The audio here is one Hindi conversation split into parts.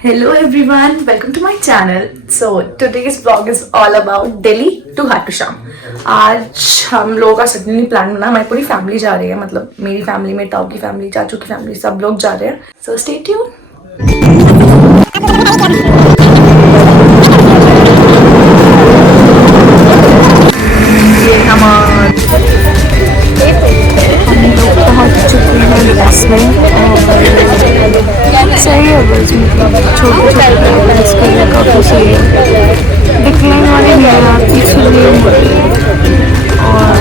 Hello everyone, welcome to my channel. So today's vlog is all about Delhi to Khatu Shyam. आज हम लोगों का सडनली प्लान बना, हमारी पूरी फैमिली जा रही है, मतलब मेरी फैमिली, मेरे ताऊ की फैमिली, चाचू की फैमिली, सब लोग जा रहे हैं. So stay tuned. ये हमारे हम लोग पहुँच चुके हैं बस में और सही है बस, मतलब छोटे छोटे ट्रैवल्स करने काफ़ी सही है. डिक्लाइन वाले नहीं इसलिए और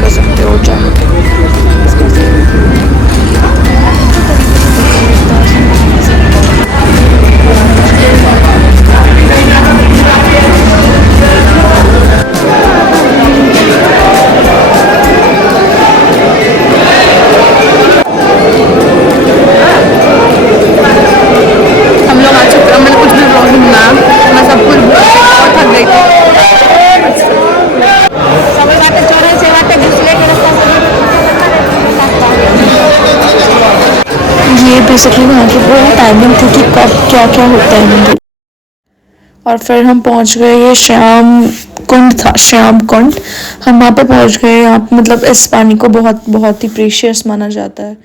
कर सकते हो बेसिकली वहाँ की पूरी टाइमिंग थी कि कब क्या क्या होता है मंदिर. और फिर हम पहुँच गए, ये श्याम कुंड था, श्याम कुंड. हम वहाँ पे पहुँच गए. यहाँ मतलब इस पानी को बहुत बहुत ही प्रीशियस माना जाता है.